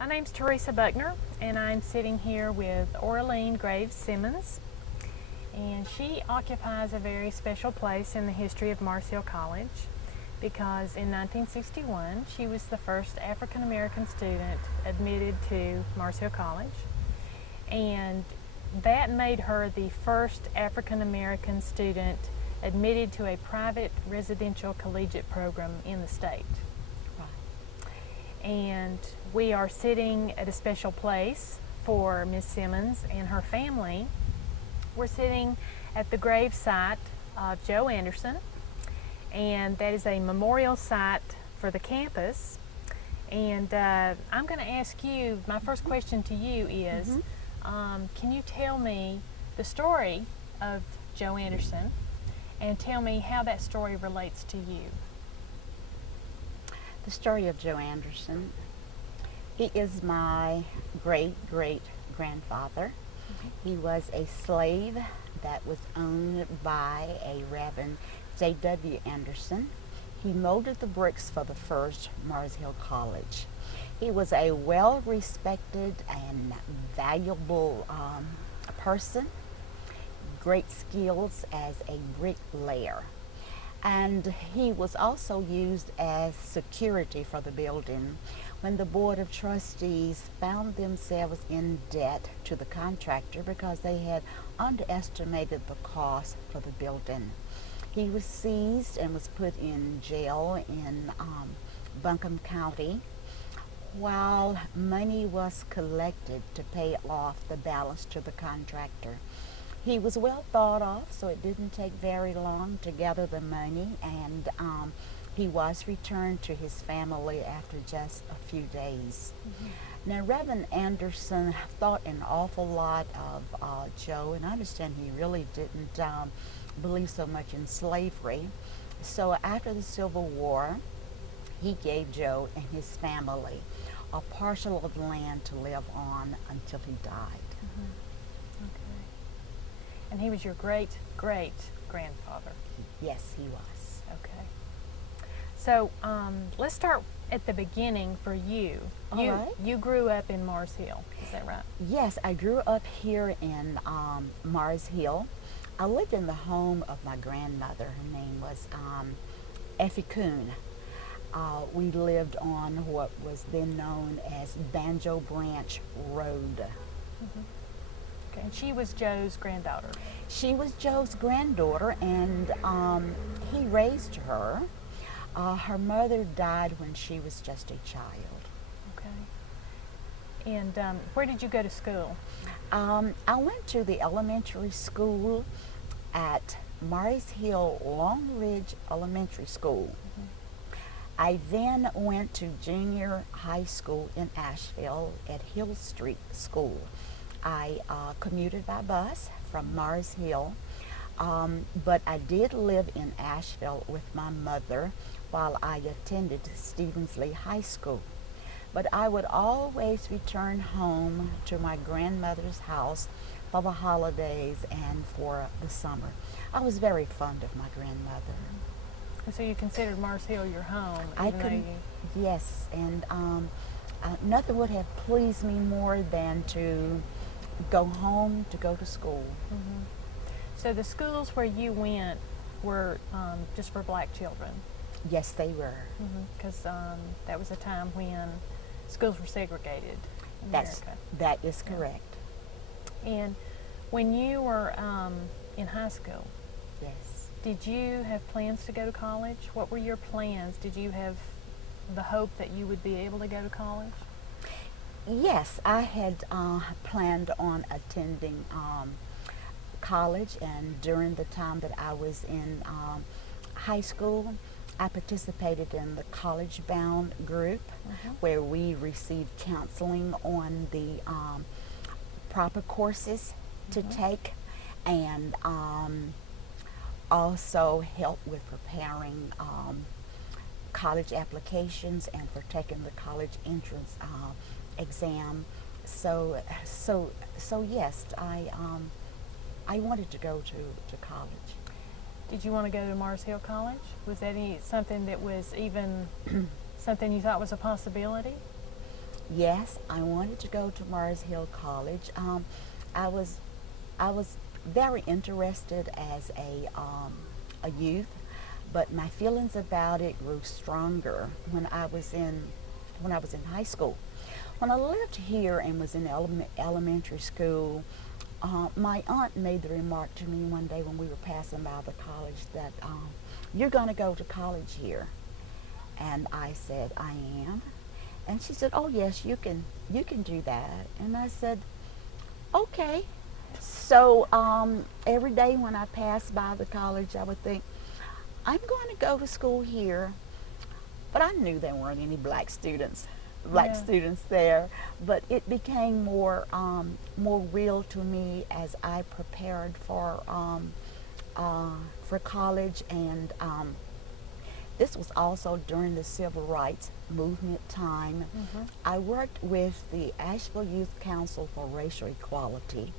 My name's Teresa Buckner, and I'm sitting here with Oralene Graves Simmons, and she occupies a very special place in the history of Mars Hill College because in 1961 she was the first African American student admitted to Mars Hill College, and that made her the first African American student admitted to a private residential collegiate program in the state. And we are sitting at a special place for Miss Simmons and her family. We're sitting at the grave site of Joe Anderson, and that is a memorial site for the campus. And I'm going to ask you, my first question to you is, can you tell me the story of Joe Anderson and tell me how that story relates to you? The story of Joe Anderson. He is my great-great-grandfather. He was a slave that was owned by a Reverend J.W. Anderson. He molded the bricks for the first Mars Hill College. He was a well-respected and valuable person, great skills as a bricklayer. And he was also used as security for the building. When the Board of Trustees found themselves in debt to the contractor because they had underestimated the cost for the building, he was seized and was put in jail in Buncombe County while money was collected to pay off the balance to the contractor. He was well thought of, so it didn't take very long to gather the money, and he was returned to his family after just a few days. Now, Reverend Anderson thought an awful lot of Joe, and I understand he really didn't believe so much in slavery. So after the Civil War, he gave Joe and his family a parcel of land to live on until he died. And he was your great-great-grandfather. Yes, he was. Okay. So let's start at the beginning for you. All right. You grew up in Mars Hill, is that right? Yes, I grew up here in Mars Hill. I lived in the home of my grandmother. Her name was Effie Coon. We lived on what was then known as Banjo Branch Road. Okay, and she was Joe's granddaughter. She was Joe's granddaughter, and he raised her. Her mother died when she was just a child. Okay. And where did you go to school? I went to the elementary school at Mars Hill Long Ridge Elementary School. I then went to junior high school in Asheville at Hill Street School. I commuted by bus from Mars Hill, but I did live in Asheville with my mother while I attended Stevensley High School. But I would always return home to my grandmother's house for the holidays and for the summer. I was very fond of my grandmother. And so you considered Mars Hill your home? Yes, and nothing would have pleased me more than to go home to go to school. So the schools where you went were just for black children? Yes, they were. Because that was a time when schools were segregated in America. That is correct. And when you were in high school, yes, did you have plans to go to college? What were your plans? Did you have the hope that you would be able to go to college? Yes, I had planned on attending college, and during the time that I was in high school, I participated in the College Bound group where we received counseling on the proper courses to take, and also help with preparing college applications and for taking the college entrance exam. So yes, I wanted to go to college. Did you want to go to Mars Hill College? Was that something that was even something you thought was a possibility? Yes, I wanted to go to Mars Hill College. I was I was very interested as a youth, but my feelings about it grew stronger when I was in high school. When I lived here and was in elementary school, my aunt made the remark to me one day when we were passing by the college that you're going to go to college here, and I said I am, and she said, "Oh yes, you can do that," and I said, "Okay." So every day when I passed by the college, I would think, I'm going to go to school here, but I knew there weren't any black Yeah. students there. But it became more real to me as I prepared for college, and this was also during the civil rights movement time. Mhm. I worked with the Asheville Youth Council for Racial Equality,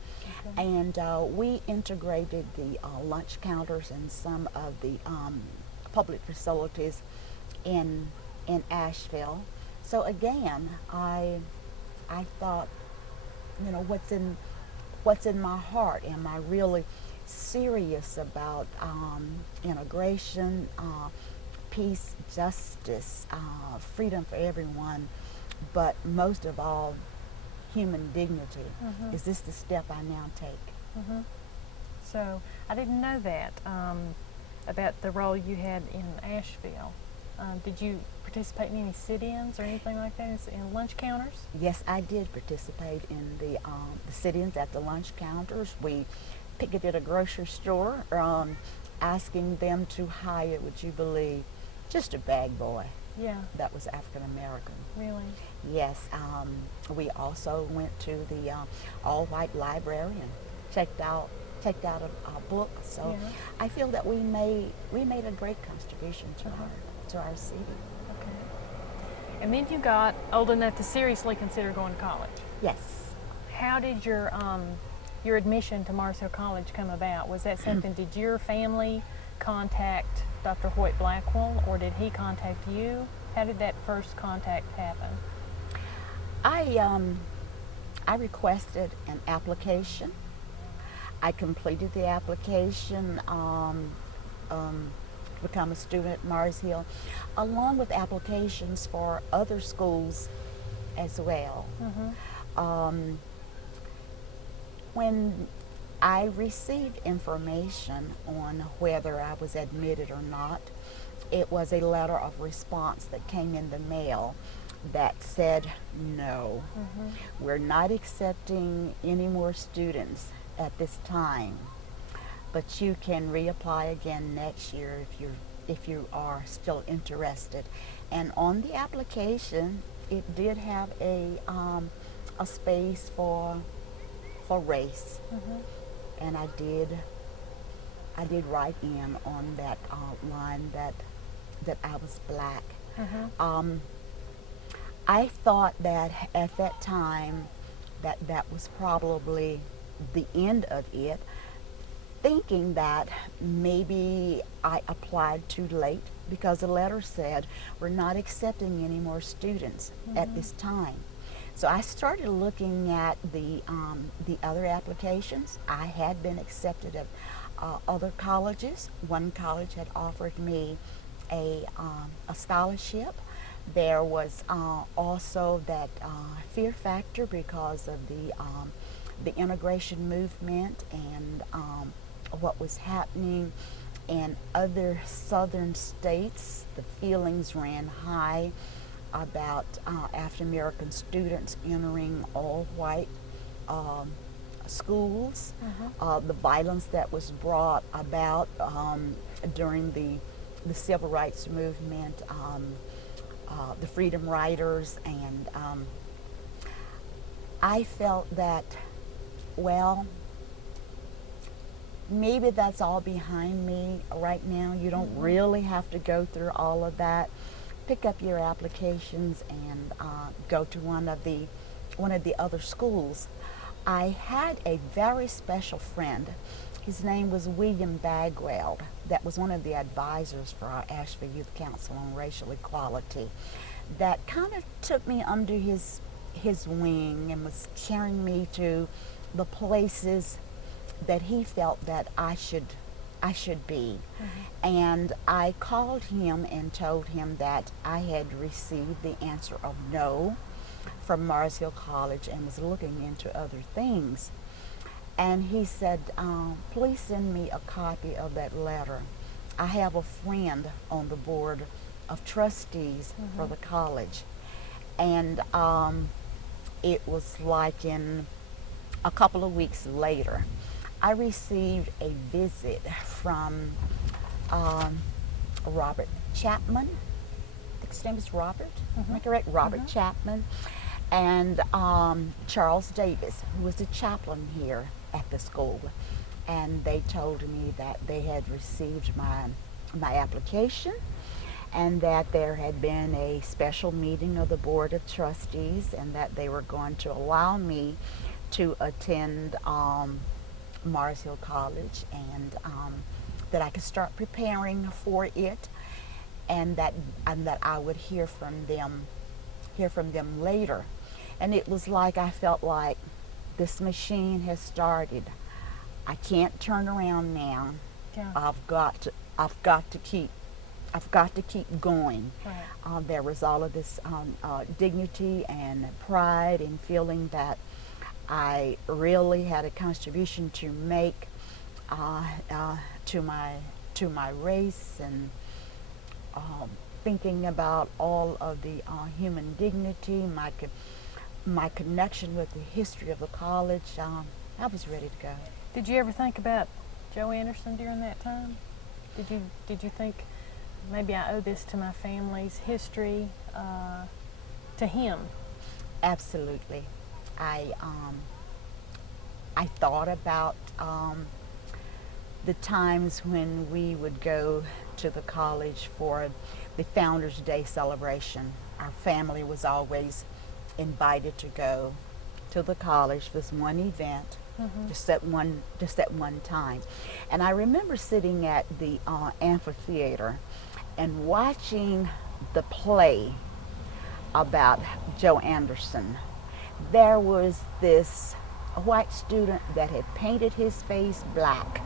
Okay. and we integrated the lunch counters and some of the public facilities in Asheville. So again, I thought, you know, what's in my heart? Am I really serious about integration, peace, justice, freedom for everyone, but most of all, human dignity? Mhm. Is this the step I now take? Mhm. So I didn't know that about the role you had in Asheville. Did you participate in any sit-ins or anything like that in lunch counters? Yes, I did participate in the sit-ins at the lunch counters. We picketed a grocery store, asking them to hire, would you believe, just a bag boy Yeah, that was African American. really. Yes, we also went to the all-white library and checked out a book. So Yeah. I feel that we made a great contribution to our city. Okay. And then you got old enough to seriously consider going to college. Yes. How did your admission to Mars Hill College come about? Was that something? Did your family contact Dr. Hoyt Blackwell, or did he contact you? How did that first contact happen? I requested an application. I completed the application to become a student at Mars Hill, along with applications for other schools as well. Mm-hmm. When I received information on whether I was admitted or not, it was a letter of response that came in the mail that said, no, Mm-hmm. we're not accepting any more students at this time, but you can reapply again next year if you are still interested. And on the application, it did have a space for race, Mm-hmm. and I did write in on that line that I was black. Mm-hmm. I thought that at that time that was probably the end of it, thinking that maybe I applied too late because the letter said we're not accepting any more students at this time. So I started looking at the other applications. I had been accepted at other colleges. One college had offered me a scholarship. There was also that fear factor because of the integration movement and what was happening in other southern states. The feelings ran high about African American students entering all white schools, the violence that was brought about during the civil rights movement, the freedom riders, and I felt that, well, maybe that's all behind me right now. You don't really have to go through all of that. Pick up your applications and go to one of the other schools. I had a very special friend. His name was William Bagwell. That was one of the advisors for our Asheville Youth Council on Racial Equality. That kind of took me under his his wing and was carrying me to the places that he felt that I should be. And I called him and told him that I had received the answer of no from Marsville College and was looking into other things. And he said, please send me a copy of that letter. I have a friend on the board of trustees for the college. And it was like in a couple of weeks later, I received a visit from Robert Chapman. I think his name is Robert. Am I correct? Robert Chapman. And Charles Davis, who was a chaplain here at the school. And they told me that they had received my application and that there had been a special meeting of the Board of Trustees and that they were going to allow me to attend Mars Hill College, and that I could start preparing for it, and that I would hear from them later. And it was like I felt like this machine has started. I can't turn around now. Yeah. I've got to keep going. Right. There was all of this dignity and pride in feeling that I really had a contribution to make to my race, and thinking about all of the human dignity, my connection with the history of the college. I was ready to go. Did you ever think about Joe Anderson during that time? Did you think maybe I owe this to my family's history, to him? Absolutely. I thought about the times when we would go to the college for the Founders Day celebration. Our family was always invited to go to the college for this one event, just at one time. And I remember sitting at the amphitheater and watching the play about Joe Anderson. There was this white student that had painted his face black,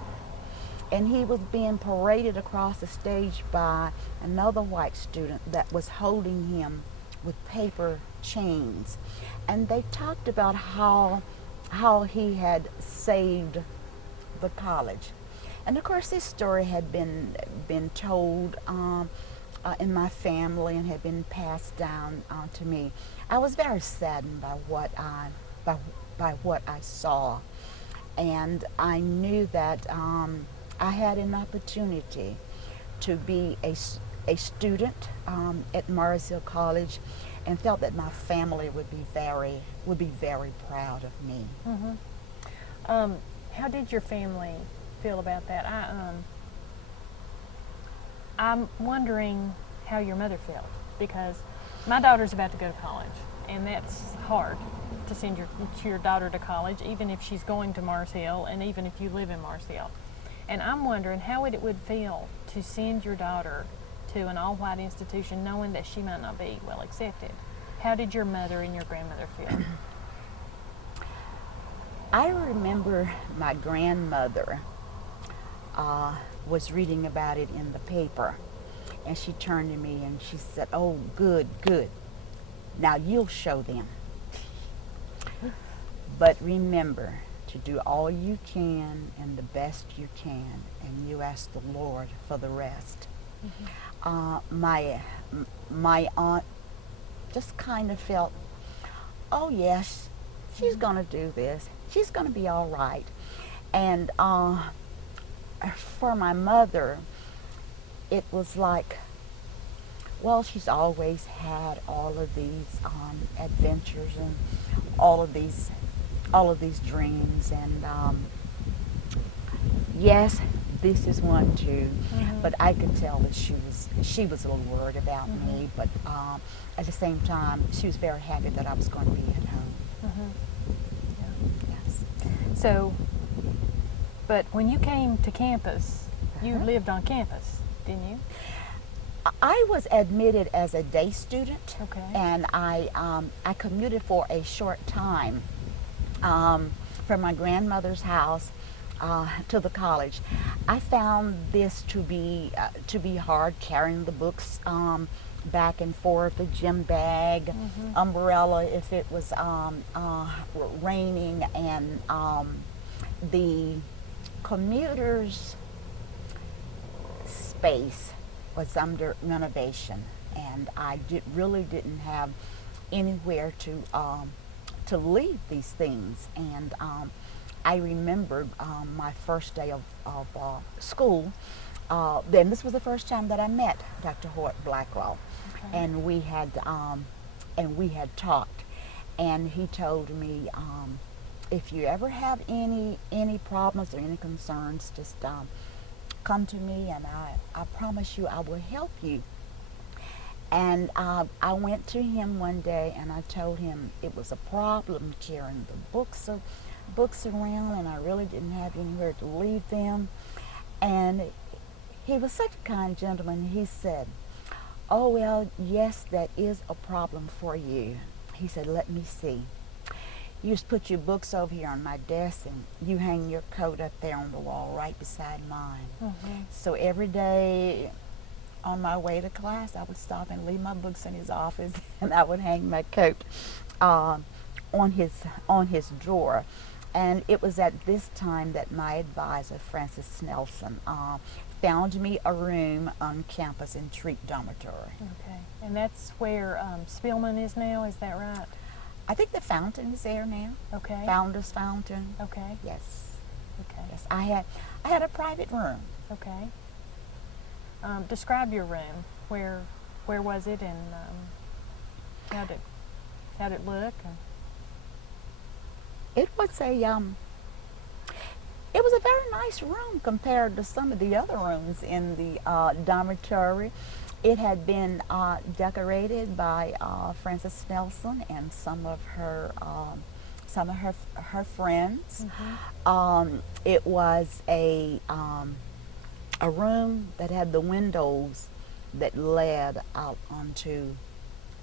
and he was being paraded across the stage by another white student that was holding him with paper chains. And they talked about how he had saved the college. And of course this story had been told in my family and had been passed down to me. I was very saddened by what I saw, and I knew that I had an opportunity to be a student at Mars Hill College, and felt that my family would be very proud of me. How did your family feel about that? I'm wondering how your mother felt, because my daughter's about to go to college, and that's hard to send your daughter to college, even if she's going to Mars Hill, and even if you live in Mars Hill. And I'm wondering how it would feel to send your daughter to an all-white institution knowing that she might not be well accepted. How did your mother and your grandmother feel? I remember my grandmother was reading about it in the paper, and she turned to me and she said, "Oh, good. Now you'll show them. But remember to do all you can and the best you can, and you ask the Lord for the rest." My aunt just kind of felt, "Oh yes, she's going to do this. She's going to be all right." And for my mother, it was like, well, she's always had all of these adventures and all of these dreams, and yes, this is one too. But I could tell that she was a little worried about me, but at the same time, she was very happy that I was going to be at home. Yes. So, but when you came to campus, you lived on campus, didn't you? I was admitted as a day student, Okay. and I commuted for a short time from my grandmother's house to the college. I found this to be hard, carrying the books back and forth, the gym bag, umbrella if it was raining, and the commuters' space was under renovation, and I really didn't have anywhere to leave these things. And I remembered my first day of school. Then this was the first time that I met Dr. Hoyt Blackwell, Okay. and we had talked, and he told me, if you ever have any problems or any concerns, just come to me, and I promise you I will help you. And I went to him one day, and I told him it was a problem carrying the books around, and I really didn't have anywhere to leave them. And he was such a kind gentleman. He said, "Oh, well, yes, that is a problem for you." He said, "Let me see. You just put your books over here on my desk, and you hang your coat up there on the wall right beside mine." So every day on my way to class, I would stop and leave my books in his office, and I would hang my coat on his drawer. And it was at this time that my advisor, Francis Nelson, found me a room on campus in Treat Dormitory. Okay. And that's where Spillman is now, is that right? I think the fountain is there now. Okay. Founder's Fountain. Okay. Yes. Okay. Yes. I had a private room. Okay. Describe your room. Where was it, and how'd it look? It was it was a very nice room compared to some of the other rooms in the dormitory. It had been decorated by Frances Nelson and some of her friends. It was a room that had the windows that led out onto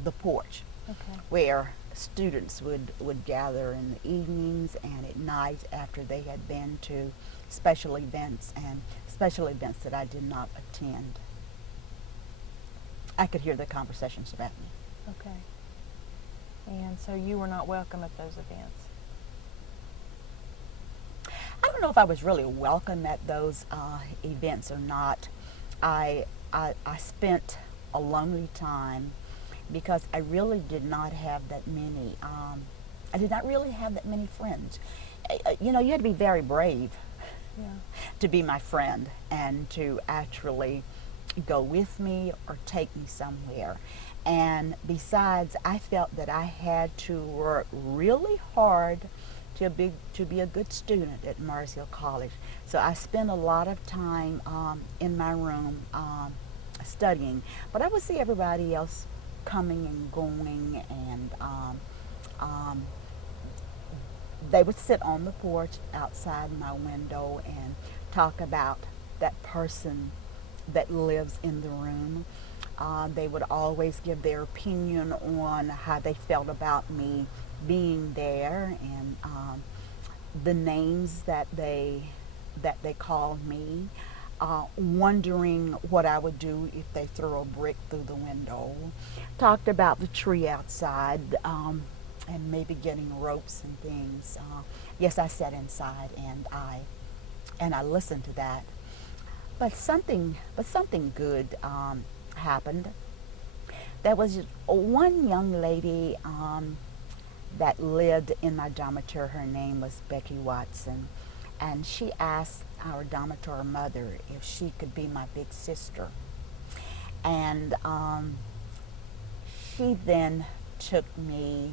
the porch, Okay. where students would gather in the evenings and at night after they had been to special events that I did not attend. I could hear the conversations about me. Okay. And so you were not welcome at those events? I don't know if I was really welcome at those events or not. I spent a lonely time because I really did not have that many. I did not really have that many friends. You know, you had to be very brave Yeah. to be my friend and to actually go with me or take me somewhere. And besides, I felt that I had to work really hard to be a good student at Mars Hill College. So I spent a lot of time in my room studying, but I would see everybody else coming and going, and they would sit on the porch outside my window and talk about that person that lives in the room. They would always give their opinion on how they felt about me being there, and the names that they called me, wondering what I would do if they threw a brick through the window. Talked about the tree outside, and maybe getting ropes and things. Yes, I sat inside and I listened to that. But something good happened. There was one young lady that lived in my dormitory. Her name was Becky Watson, and she asked our dormitory mother if she could be my big sister. And she then took me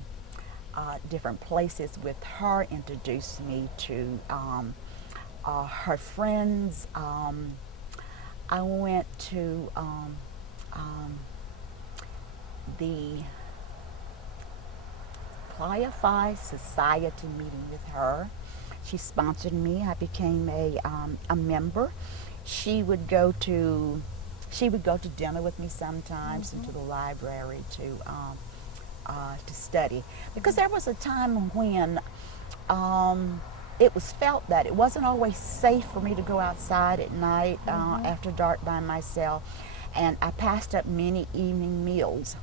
different places with her, introduced me to her friends. I went to the Playa Phi Society meeting with her. She sponsored me. I became a member. She would go to She would go to dinner with me sometimes into the library to study, because there was a time when it was felt that it wasn't always safe for me to go outside at night after dark by myself, and I passed up many evening meals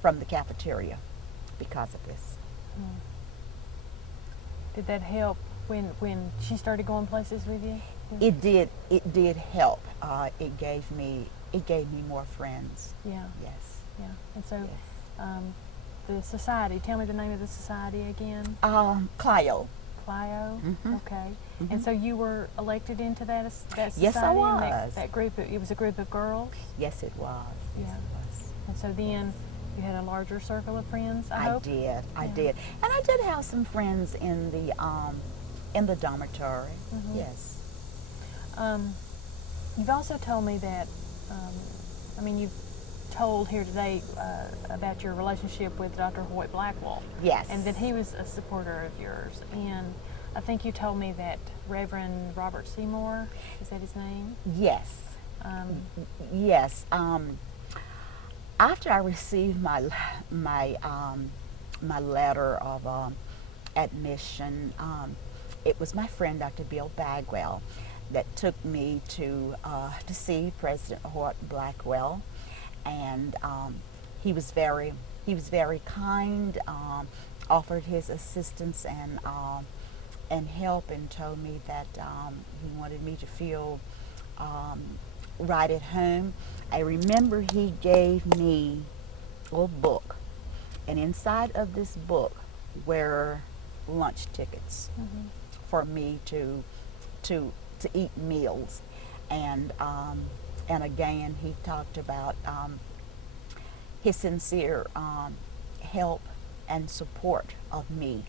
from the cafeteria because of this. Did that help when she started going places with you? It did help. It gave me more friends. Yeah. Yes. Yeah. And so, Yes. the society. Tell me the name of the society again. Clio. Clio. Mhm. Okay. And so you were elected into that society. Yes, I And was. that group. It was a group of girls. Yes, it was. Yes, Yeah. it was. And so then you had a larger circle of friends. I I hope. did. I Yeah. did, and I did have some friends in the dormitory. Mhm. Yes. You've also told me that, you've told here today about your relationship with Dr. Hoyt Blackwell. Yes. And that he was a supporter of yours. And I think you told me that Reverend Robert Seymour, is that his name? Yes. Um, Yes. After I received my letter of admission, it was my friend Dr. Bill Bagwell that took me to see President Hoyt Blackwell, and he was very kind. Offered his assistance and help, and told me that he wanted me to feel right at home. I remember he gave me a little book, and inside of this book were lunch tickets for me to eat meals, and again he talked about his sincere help and support of me.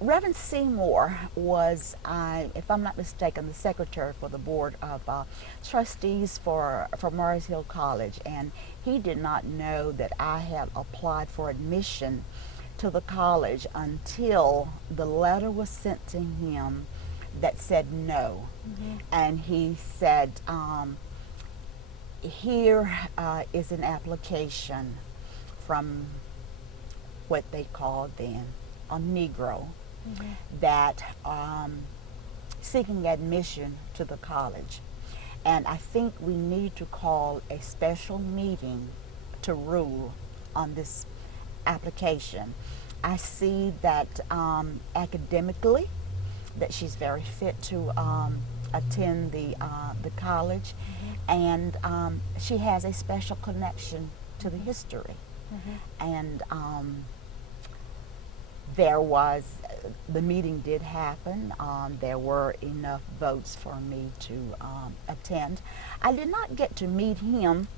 Reverend Seymour was, if I'm not mistaken, the secretary for the board of trustees for Mars Hill College, and he did not know that I had applied for admission to the college until the letter was sent to him that said no. And he said, here is an application from what they called then a Negro that seeking admission to the college, and I think we need to call a special meeting to rule on this application. I see that academically that she's very fit to attend the college, and she has a special connection to the history. And the meeting did happen. There were enough votes for me to attend. I did not get to meet him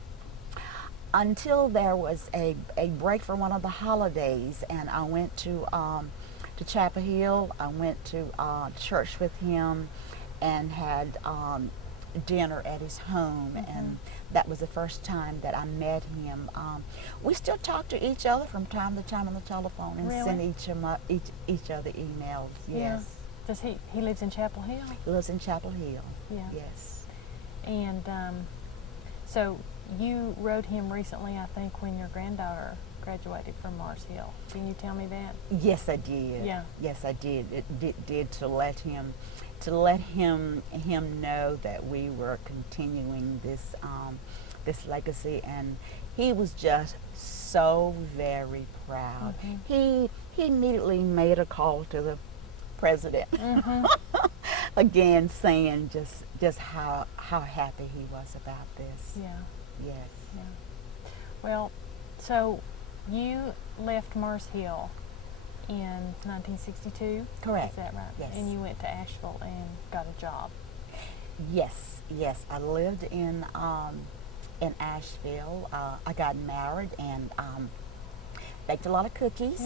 until there was a break for one of the holidays, and I went to Chapel Hill. I went to church with him and had dinner at his home, and that was the first time that I met him. We still talk to each other from time to time on the telephone and send each other emails. Yes. Yeah. Does he lives in Chapel Hill? He lives in Chapel Hill. Yeah. Yes. And so you wrote him recently, I think, when your granddaughter graduated from Mars Hill. Can you tell me that? Yes, I did. Yeah. Yes, I did. It did to let him know that we were continuing this legacy, and he was just so very proud. He immediately made a call to the president again, saying just how happy he was about this. Yeah. Yes. Yeah. Well, so you left Mars Hill in 1962? Correct. Is that right? Yes. And you went to Asheville and got a job? Yes. I lived in Asheville. I got married and baked a lot of cookies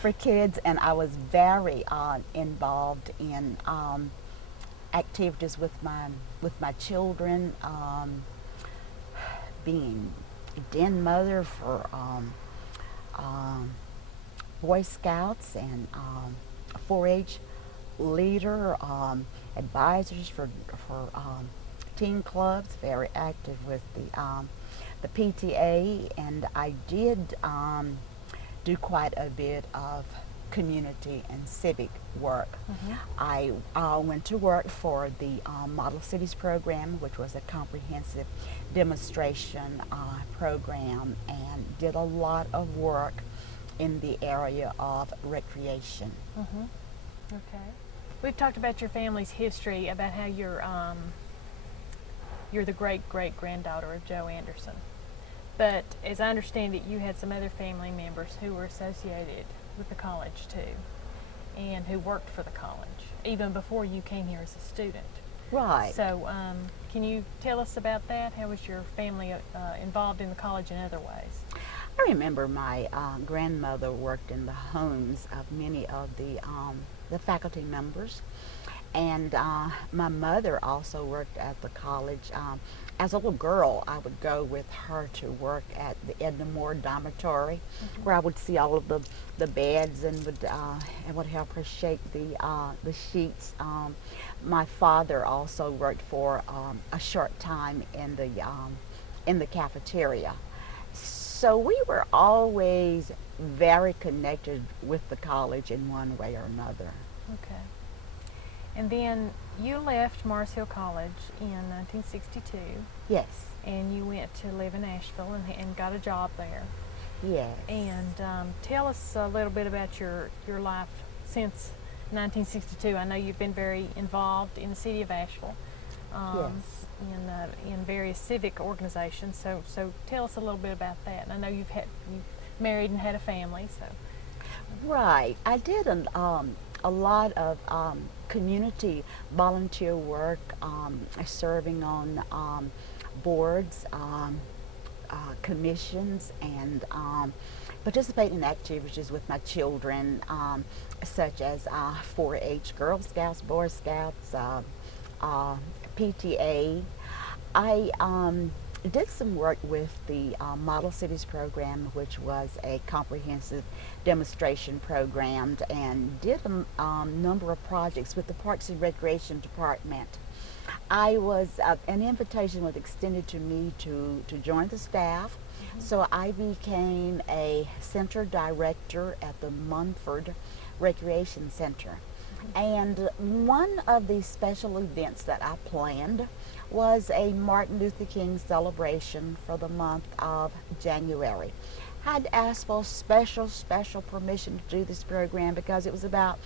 for kids, and I was very involved in activities with my children, being den mother for Boy Scouts and 4-H leader, advisors for teen clubs, very active with the PTA, and I did do quite a bit of community and civic work. I went to work for the Model Cities program, which was a comprehensive demonstration program, and did a lot of work in the area of recreation. Okay. We've talked about your family's history, about how you're the great-great-granddaughter of Joe Anderson. But as I understand it, you had some other family members who were associated with the college too, and who worked for the college, even before you came here as a student. Right. So can you tell us about that? How was your family involved in the college in other ways? I remember my grandmother worked in the homes of many of the faculty members, and my mother also worked at the college. As a little girl, I would go with her to work at the Edna Moore dormitory, where I would see all of the beds and would help her shake the sheets. My father also worked for a short time in the cafeteria. So we were always very connected with the college in one way or another. Okay. And then you left Mars Hill College in 1962. Yes. And you went to live in Asheville and got a job there. Yes. And tell us a little bit about your life since 1962. I know you've been very involved in the city of Asheville. Yes. In various civic organizations. So tell us a little bit about that. I know you've married and had a family. So. Right. I did a lot of community volunteer work, serving on boards, commissions, and participating in activities with my children, such as 4-H, Girl Scouts, Boy Scouts, PTA. I did some work with the Model Cities program, which was a comprehensive demonstration program, and did a number of projects with the Parks and Recreation Department. An invitation was extended to me to join the staff, so I became a center director at the Munford Recreation Center. And one of the special events that I planned was a Martin Luther King celebration for the month of January. I had asked for special permission to do this program because it was about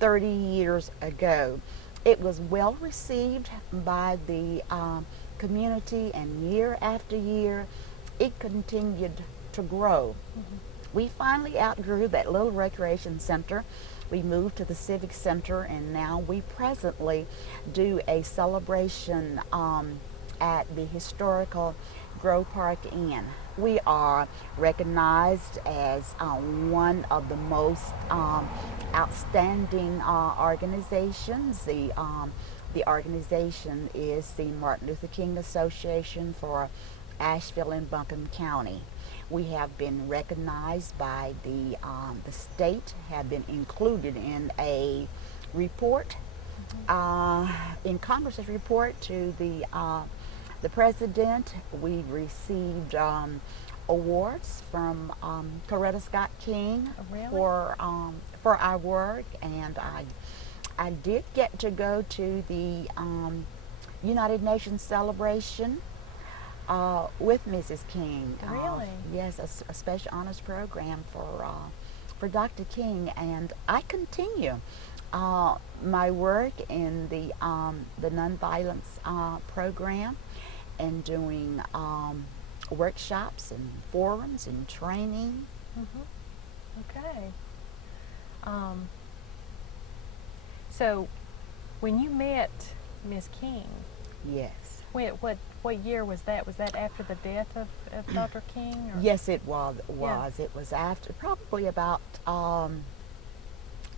30 years ago. It was well received by the community, and year after year it continued to grow. We finally outgrew that little recreation center. We moved to the Civic Center, and now we presently do a celebration at the historical Grove Park Inn. We are recognized as one of the most outstanding organizations. The organization is the Martin Luther King Association for Asheville and Buncombe County. We have been recognized by the state, have been included in a report, in Congress's report to the president. We received awards from Coretta Scott King for our work, and I did get to go to the United Nations celebration with Mrs. King. Really? Yes, a special honors program for Dr. King, and I continue my work in the nonviolence program, and doing workshops and forums and training. Okay. So, when you met Ms. King, Yes. What year was that? Was that after the death of Dr. King? Or? Yes, it was. Yeah. It was after, probably about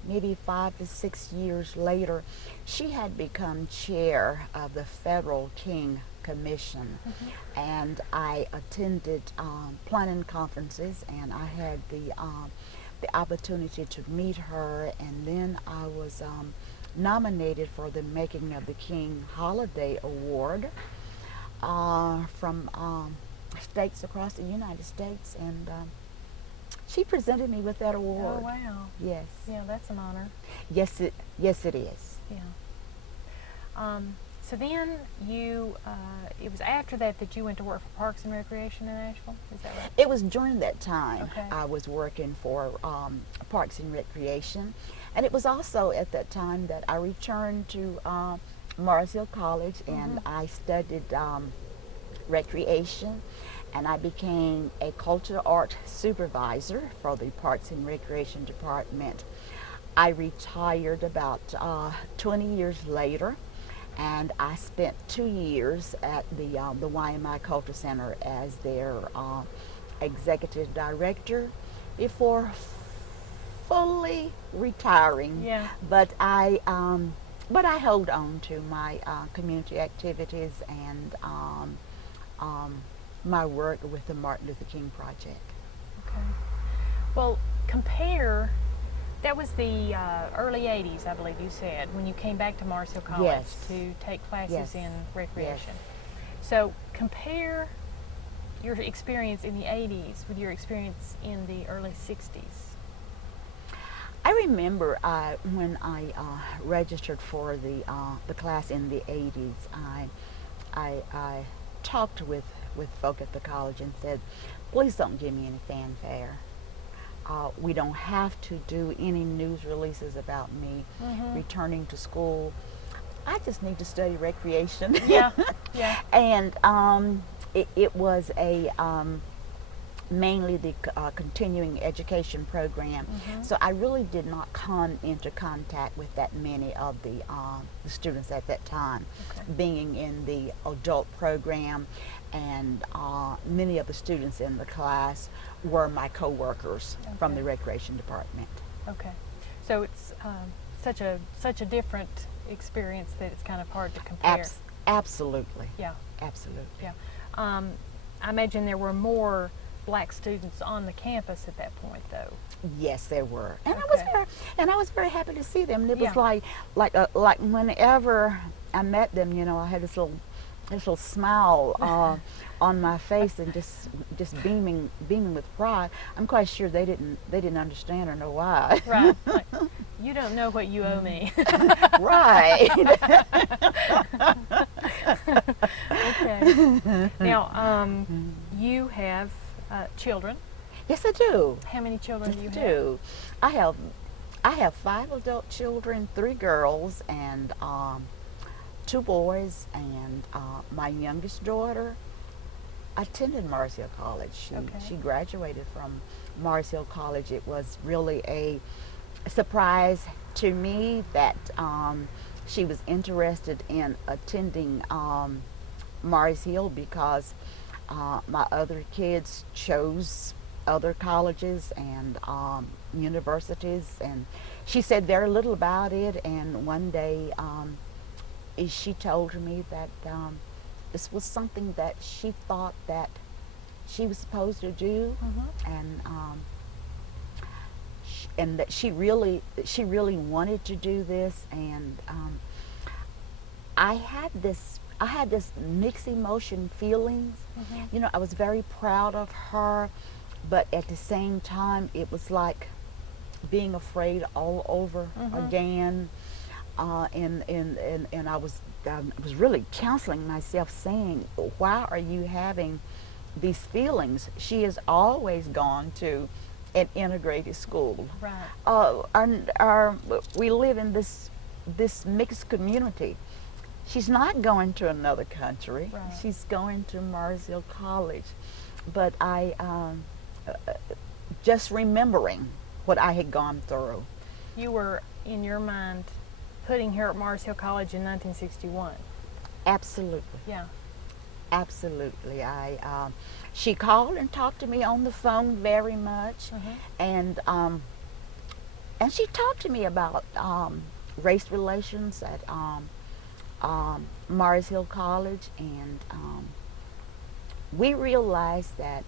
maybe 5 to 6 years later. She had become chair of the Federal King Commission, and I attended planning conferences, and I had the opportunity to meet her, and then I was nominated for the Making of the King Holiday Award. from states across the United States, and she presented me with that award. Oh, wow. Yes. Yeah, that's an honor. Yes, it is. Yeah. So then you, it was after that that you went to work for Parks and Recreation in Asheville? Is that right? It was during that time Okay. I was working for Parks and Recreation, and it was also at that time that I returned to Mars Hill College, and I studied recreation, and I became a cultural art supervisor for the Parks and Recreation Department. I retired about 20 years later, and I spent 2 years at the YMI Culture Center as their executive director before fully retiring. Yeah. But I hold on to my community activities and my work with the Martin Luther King Project. Okay. Well, compare, that was the early 80s, I believe you said, when you came back to Mars Hill College Yes. to take classes Yes. in recreation. Yes. So compare your experience in the 80s with your experience in the early 60s. I remember when I registered for the class in the 80s, I talked with folk at the college and said, please don't give me any fanfare. We don't have to do any news releases about me returning to school. I just need to study recreation. Yeah, yeah. And it was a mainly the continuing education program. So I really did not come into contact with that many of the students at that time, being in the adult program, and many of the students in the class were my co-workers from the recreation department. Okay. So it's such a different experience that it's kind of hard to compare. Absolutely. Yeah. Absolutely. Yeah. I imagine there were more black students on the campus at that point, though. Yes, there were, and Okay. I was very happy to see them. And it was Yeah. like whenever I met them, you know, I had this little smile on my face and just beaming with pride. I'm quite sure they didn't understand or know why. Right. Like, you don't know what you owe me. Right. Okay. Now, you have children. Yes, I do. How many children do you I have? do. I have 5 adult children, 3 girls, and 2 boys, and my youngest daughter attended Mars Hill College. She graduated from Mars Hill College. It was really a surprise to me that she was interested in attending Mars Hill, because my other kids chose other colleges and universities, and she said very little about it. And one day she told me that this was something that she thought that she was supposed to do, and that she really wanted to do this. And I had this mixed emotion feelings. You know, I was very proud of her, but at the same time, it was like being afraid all over again. And I was really counseling myself, saying, why are you having these feelings? She has always gone to an integrated school. Right. We live in this mixed community. She's not going to another country. Right. She's going to Mars Hill College. But I, just remembering what I had gone through. You were, in your mind, putting her at Mars Hill College in 1961. Absolutely. Yeah. Absolutely. She called and talked to me on the phone very much, and she talked to me about race relations at Mars Hill College, and we realized that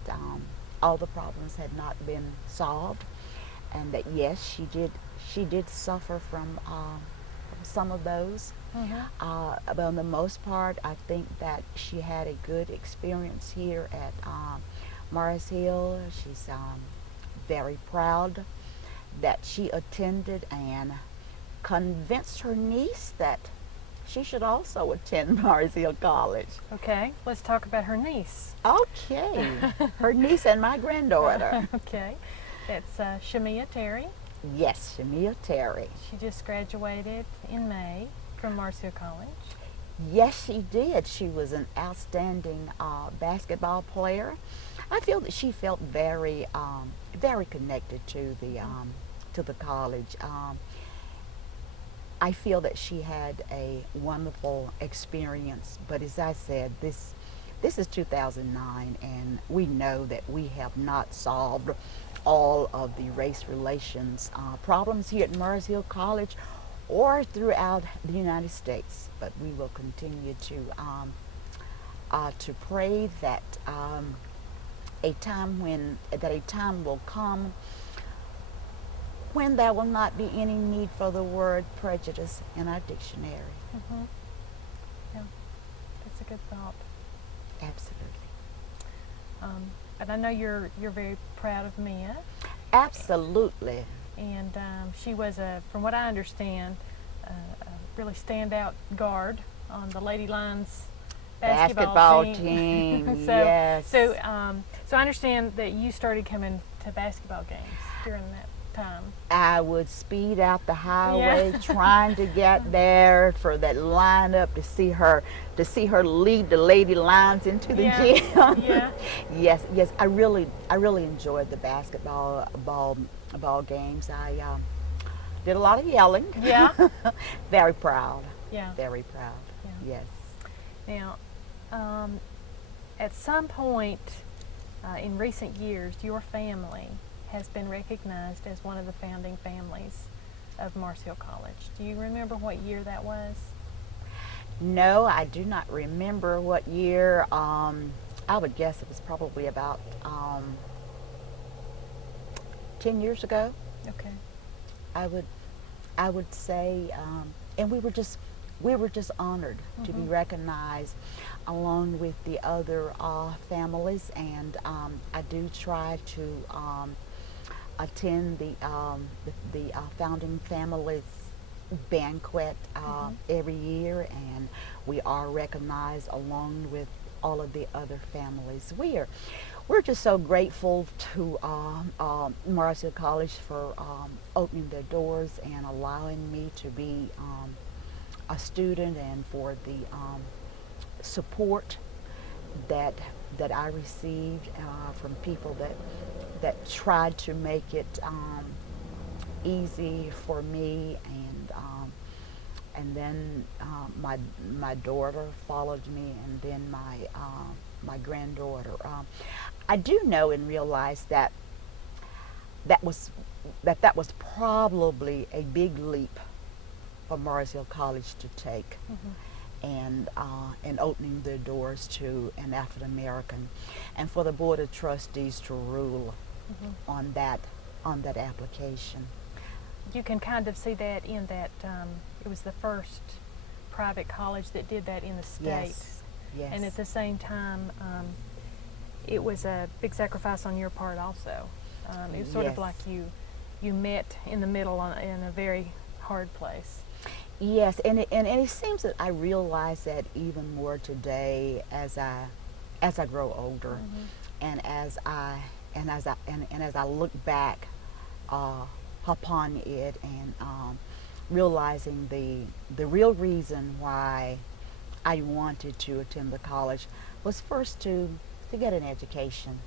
all the problems had not been solved, and that yes, she did suffer from some of those. But on the most part, I think that she had a good experience here at Mars Hill. She's very proud that she attended and convinced her niece that she should also attend Mars Hill College. Okay, let's talk about her niece. Okay, her niece and my granddaughter. Okay, it's Shamia Terry. Yes, Shamia Terry. She just graduated in May from Mars Hill College. Yes, she did. She was an outstanding basketball player. I feel that she felt very, very connected to the college. I feel that she had a wonderful experience. But as I said, this is 2009, and we know that we have not solved all of the race relations problems here at Mars Hill College or throughout the United States. But we will continue to pray that a time will come when there will not be any need for the word prejudice in our dictionary. Yeah, that's a good thought. Absolutely. But I know you're very proud of Mia. Absolutely. And she was, from what I understand, a really standout guard on the Lady Lions basketball team. Yes. So I understand that you started coming to basketball games during that time. I would speed out the highway trying to get there for that lineup to see her lead the Lady Lions into the gym. Yes. I really enjoyed the basketball games. I did a lot of yelling. Yeah. Very proud. Yeah. Very proud. Yeah. Yes. Now, at some point in recent years, your family has been recognized as one of the founding families of Mars Hill College. Do you remember what year that was? No, I do not remember what year. I would guess it was probably about 10 years ago. Okay. I would say, and we were just honored to be recognized along with the other families, and I do try to attend the founding families banquet every year, and we are recognized along with all of the other families. We're just so grateful to Mars Hill College for opening their doors and allowing me to be a student, and for the support that I received from people that tried to make it easy for me, and then my daughter followed me, and then my granddaughter. I do know and realize that was probably a big leap for Mars Hill College to take, and opening their doors to an African American, and for the Board of Trustees to rule on that application. You can kind of see that in that it was the first private college that did that in the States. Yes. And at the same time, it was a big sacrifice on your part also. It was sort of like you met in the middle in a very hard place. Yes, and it seems that I realize that even more today as I grow older, and as I look back upon it, and realizing the real reason why I wanted to attend the college was first to get an education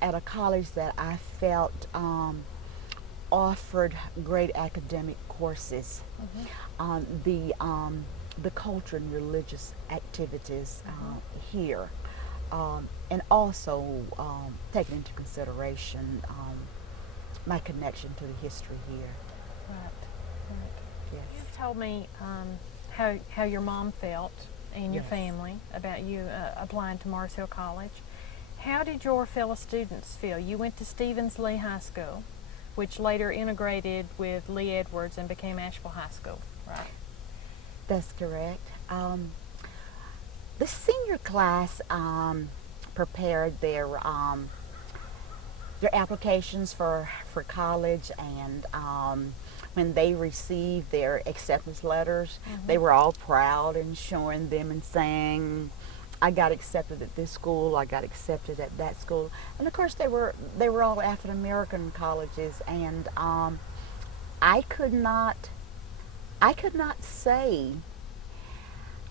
at a college that I felt offered great academic courses, the culture and religious activities here, and also taking into consideration my connection to the history here. Right. Yes. You've told me how your mom felt and your family about you applying to Mars Hill College. How did your fellow students feel? You went to Stevens Lee High School, which later integrated with Lee Edwards and became Asheville High School, right? That's correct. The senior class prepared their applications for college, and when they received their acceptance letters, they were all proud and showing them and saying, I got accepted at this school, I got accepted at that school. And of course they were all African American colleges, and I could not say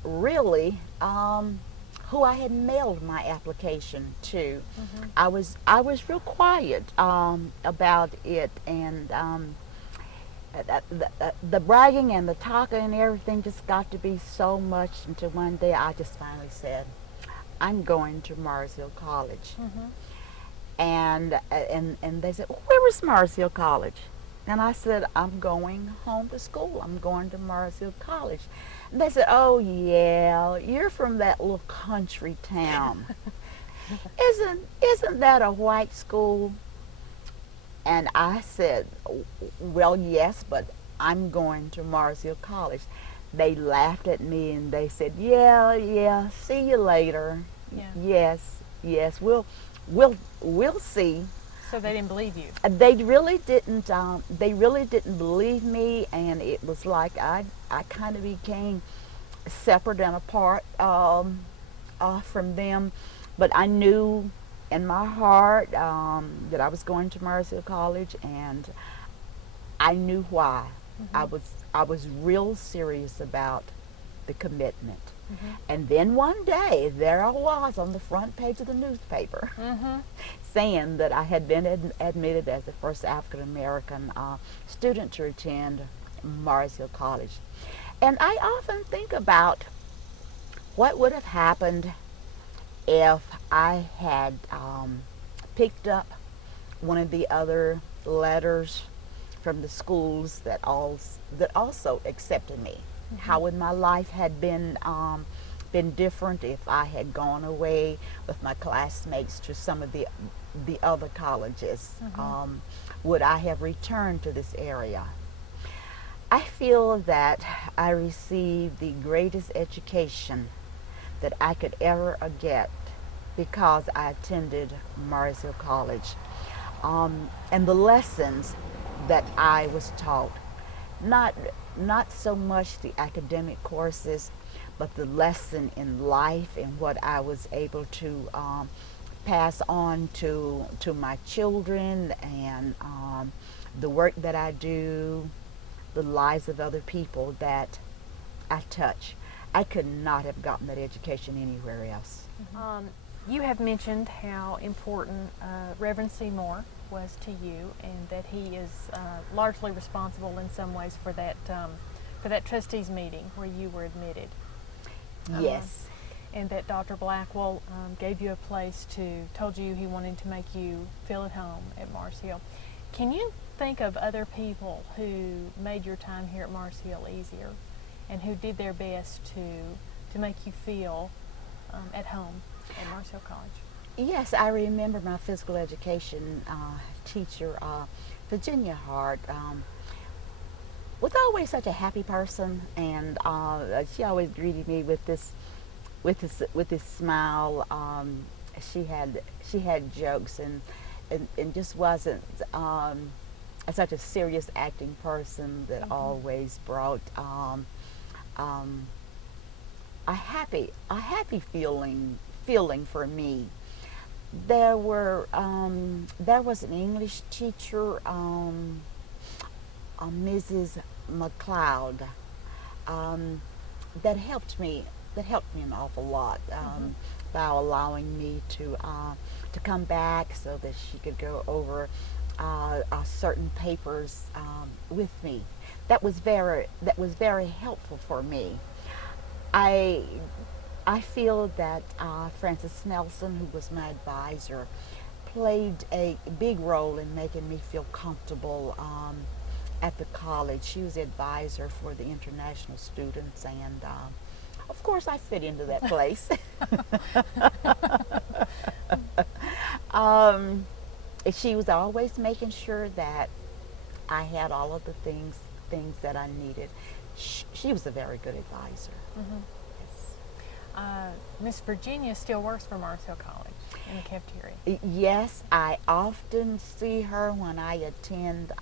really who I had mailed my application to. I was real quiet about it, and the bragging and the talking and everything just got to be so much until one day I just finally said, I'm going to Mars Hill College. And they said, where was Mars Hill College? And I said, I'm going home to school. I'm going to Mars Hill College. And they said, oh yeah, you're from that little country town. Isn't that a white school? And I said, well, yes, but I'm going to Mars Hill College. They laughed at me and they said, yeah, see you later. Yeah. Yes, we'll see. So they didn't believe you? They really didn't believe me, and it was like I kind of became separate and apart from them. But I knew in my heart that I was going to Mars Hill College, and I knew why. I was real serious about the commitment. And then one day, there I was on the front page of the newspaper saying that I had been admitted as the first African American student to attend Mars Hill College. And I often think about what would have happened if I had picked up one of the other letters from the schools that also accepted me. How would my life had been different if I had gone away with my classmates to some of the other colleges? Would I have returned to this area? I feel that I received the greatest education that I could ever get because I attended Mars Hill College. And the lessons that I was taught, not so much the academic courses, but the lesson in life and what I was able to pass on to my children, and the work that I do, the lives of other people that I touch. I could not have gotten that education anywhere else. You have mentioned how important Reverend Seymour was to you, and that he is largely responsible in some ways for that trustees meeting where you were admitted. Yes. And that Dr. Blackwell gave you a place told you he wanted to make you feel at home at Mars Hill. Can you think of other people who made your time here at Mars Hill easier, and who did their best to make you feel at home at Mars Hill College? Yes, I remember my physical education teacher, Virginia Hart, was always such a happy person, and she always greeted me with this smile. She had jokes, and just wasn't such a serious acting person that always brought a happy feeling for me. There was an English teacher, Mrs. McLeod, that helped me an awful lot by allowing me to come back so that she could go over certain papers with me. That was very helpful for me. I feel that Frances Nelson, who was my advisor, played a big role in making me feel comfortable at the college. She was the advisor for the international students, and of course I fit into that place. She was always making sure that I had all of the things that I needed. She was a very good advisor. Mm-hmm. Miss Virginia still works for Marshall College in the cafeteria. Yes, I often see her when I attend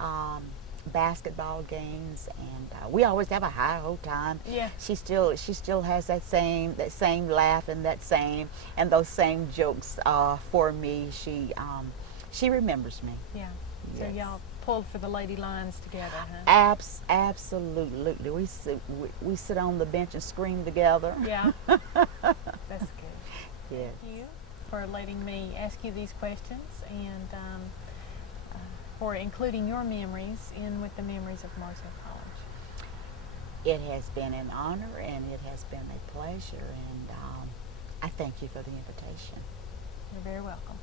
basketball games, and we always have a high old time. Yeah. She still has that same laugh and those same jokes for me. She remembers me. Yeah. Yes. So y'all pulled for the lady lines together, huh? Absolutely. We sit on the bench and scream together. Yeah. That's good. Yes. Thank you for letting me ask you these questions and for including your memories in with the memories of Marshall College. It has been an honor and it has been a pleasure, and I thank you for the invitation. You're very welcome.